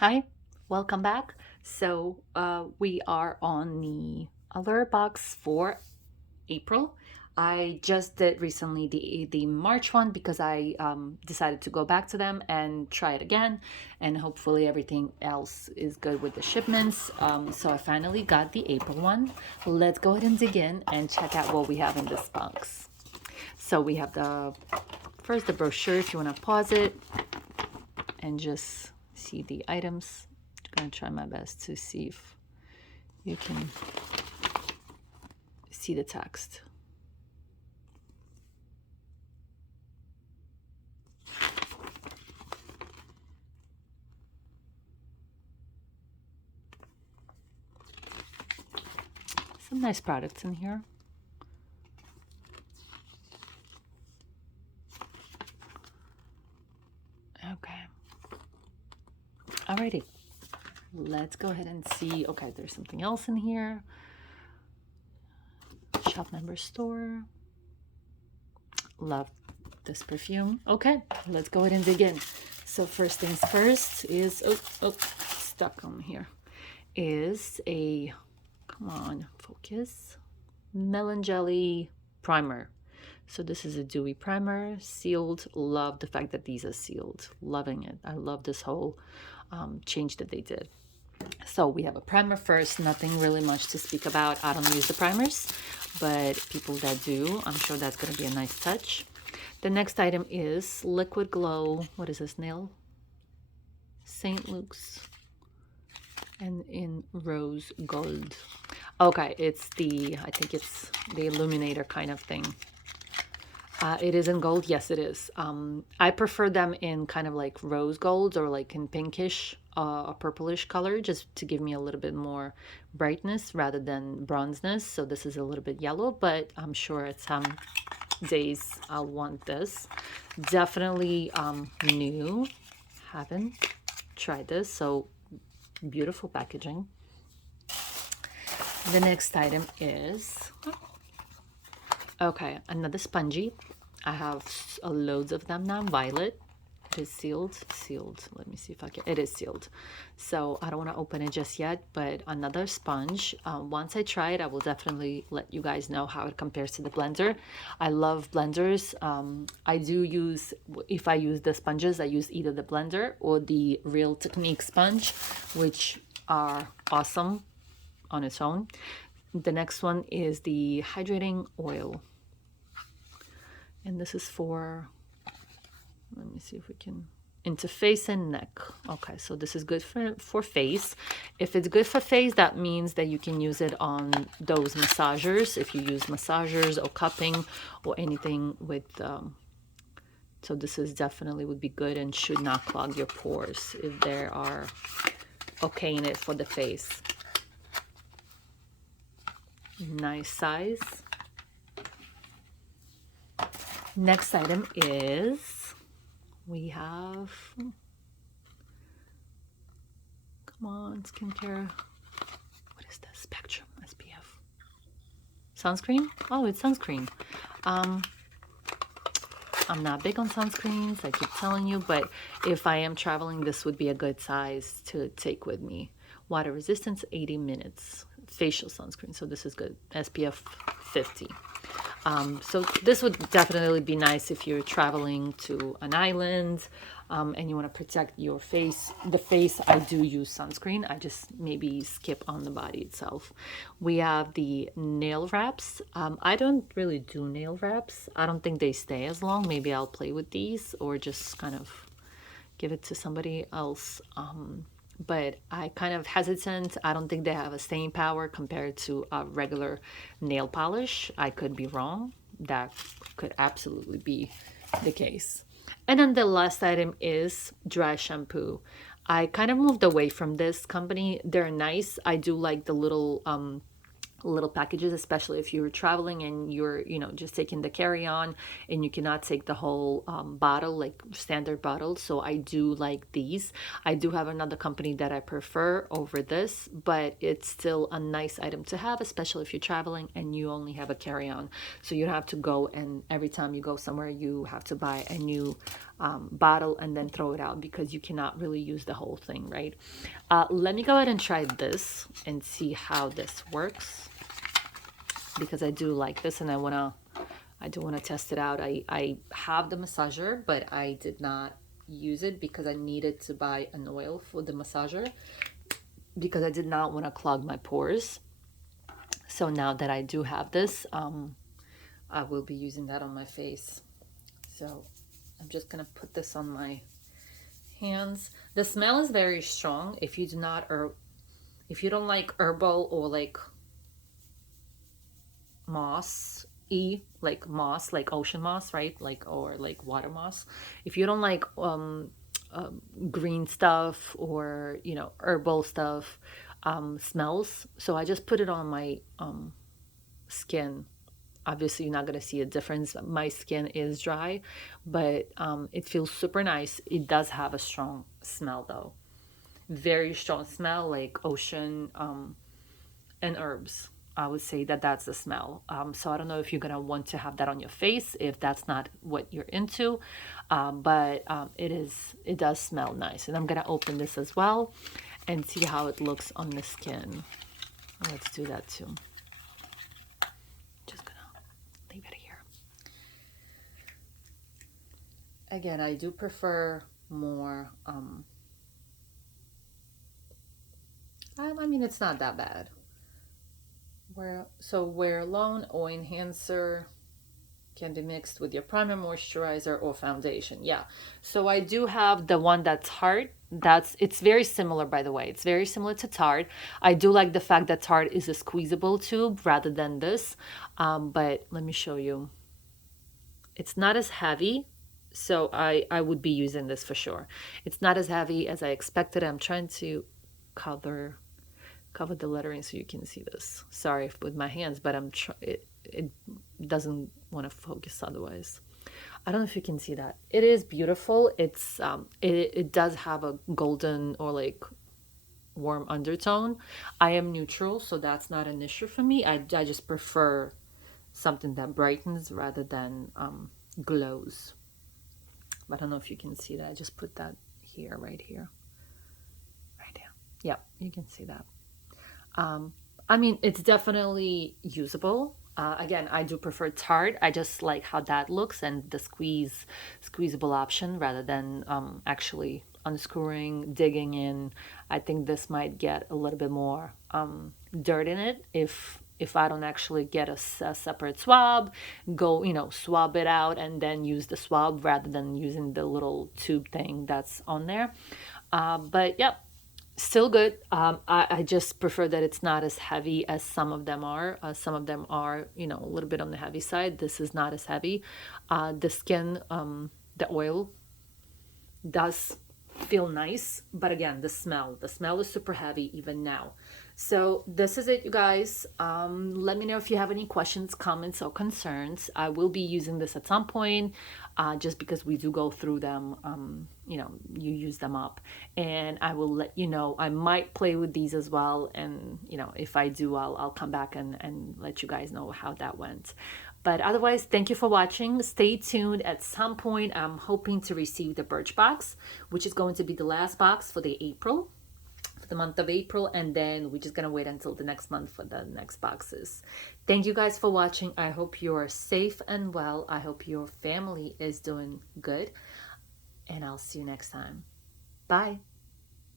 Hi, welcome back. We are on the Allure box for April. I just did recently the March one because I decided to go back to them and try it again, and hopefully everything else is good with the shipments. So I finally got the April one. Let's go ahead and dig in and check out what we have in this box. So we have the brochure if you want to pause it and just see the items. I'm gonna try my best to see if you can see the text. Some nice products in here. Okay. Alrighty. Let's go ahead and see. Okay, there's something else in here. Shop member store. Love this perfume. Okay, let's go ahead and dig in. So first things first is stuck on here. Is a come on, focus. Melon jelly primer. So this is a dewy primer, sealed. Love the fact that these are sealed. Loving it. I love this whole change that they did. So we have a primer first. Nothing really much to speak about. I don't use the primers, but people that do, I'm sure that's going to be a nice touch. The next item is Liquid Glow. What is this, nail? St. Luke's. And in rose gold. Okay, I think it's the illuminator kind of thing. It is in gold. Yes, it is. I prefer them in kind of like rose gold or like in pinkish, a purplish color, just to give me a little bit more brightness rather than bronzeness. So this is a little bit yellow, but I'm sure at some days I'll want this. Definitely new. Haven't tried this. So beautiful packaging. The next item is okay, another spongy. I have loads of them now. Violet. It is sealed. Let me see if I can. It is sealed. So I don't want to open it just yet, but another sponge. Once I try it, I will definitely let you guys know how it compares to the blender. I love blenders. I do use, if I use the sponges, I use either the blender or the Real Technique sponge, which are awesome on its own. The next one is the Hydrating Oil. And this is for, let me see if we can, into face and neck. Okay, so this is good for face. If it's good for face, that means that you can use it on those massagers. If you use massagers or cupping or anything with, so this is definitely would be good and should not clog your pores if they are okay in it for the face. Nice size. Next item is, we have, come on, skincare. What is this? Spectrum SPF. Sunscreen? Oh, it's sunscreen. I'm not big on sunscreens, I keep telling you, but if I am traveling, this would be a good size to take with me. Water resistance, 80 minutes. Facial sunscreen, so this is good. SPF 50. So this would definitely be nice if you're traveling to an island and you want to protect your face. The face, I do use sunscreen. I just maybe skip on the body itself. We have the nail wraps. I don't really do nail wraps. I don't think they stay as long. Maybe I'll play with these or just kind of give it to somebody else. But I kind of hesitant. I don't think they have a staying power compared to a regular nail polish. I could be wrong. That could absolutely be the case. And then the last item is dry shampoo. I kind of moved away from this company. They're nice. I do like the little packages, especially if you're traveling and you're just taking the carry-on and you cannot take the whole bottle, like standard bottle. So I do like these. I do have another company that I prefer over this, but it's still a nice item to have, especially if you're traveling and you only have a carry-on. So you don't have to go, and every time you go somewhere you have to buy a new bottle and then throw it out, because you cannot really use the whole thing, right? Let me go ahead and try this and see how this works, because I do like this and I do want to test it out. I have the massager, but I did not use it because I needed to buy an oil for the massager, because I did not want to clog my pores. So now that I do have this, I will be using that on my face. So I'm just gonna put this on my hands. The smell is very strong. If you do not, or if you don't like herbal or like moss, like moss, like ocean moss, right? Like, or like water moss. If you don't like green stuff, or you know, herbal stuff, smells. So I just put it on my skin. Obviously you're not going to see a difference. My skin is dry, but it feels super nice. It does have a strong smell though, very strong smell, like ocean and herbs. I would say that that's the smell. So I don't know if you're gonna want to have that on your face, if that's not what you're into, but it does smell nice. And I'm gonna open this as well and see how it looks on the skin. Let's do that too. Just gonna leave it here. Again, I do prefer more. I mean, it's not that bad. Wear alone or enhancer can be mixed with your primer, moisturizer, or foundation. Yeah. So I do have the one that's Tarte. It's very similar, by the way. It's very similar to Tarte. I do like the fact that Tarte is a squeezable tube rather than this. But let me show you. It's not as heavy. So I would be using this for sure. It's not as heavy as I expected. I'm trying to cover the lettering so you can see this. Sorry with my hands, but it doesn't want to focus otherwise. I don't know if you can see that. It is beautiful. It's it does have a golden or like warm undertone. I am neutral, so that's not an issue for me. I just prefer something that brightens rather than glows. I don't know if you can see that. I just put that here, right here. Right there. Yeah, you can see that. I mean, it's definitely usable. Again, I do prefer Tarte. I just like how that looks and the squeezable option rather than actually unscrewing, digging in. I think this might get a little bit more dirt in it if I don't actually get a separate swab, go, you know, swab it out and then use the swab rather than using the little tube thing that's on there. But yep. Still good. I just prefer that it's not as heavy as some of them are. Some of them are, you know, a little bit on the heavy side. This is not as heavy. The skin, the oil does feel nice, but again, the smell is super heavy even now. So this is it, you guys. Let me know if you have any questions, comments, or concerns. I will be using this at some point, just because we do go through them. You know, you use them up, and I will let you know. I might play with these as well, and you know, if I do, I'll come back and let you guys know how that went. But otherwise, thank you for watching. Stay tuned. At some point, I'm hoping to receive the Birchbox, which is going to be the last box for the month of April, and then we're just gonna wait until the next month for the next boxes. Thank you guys for watching. I hope you're safe and well. I hope your family is doing good, and I'll see you next time. Bye.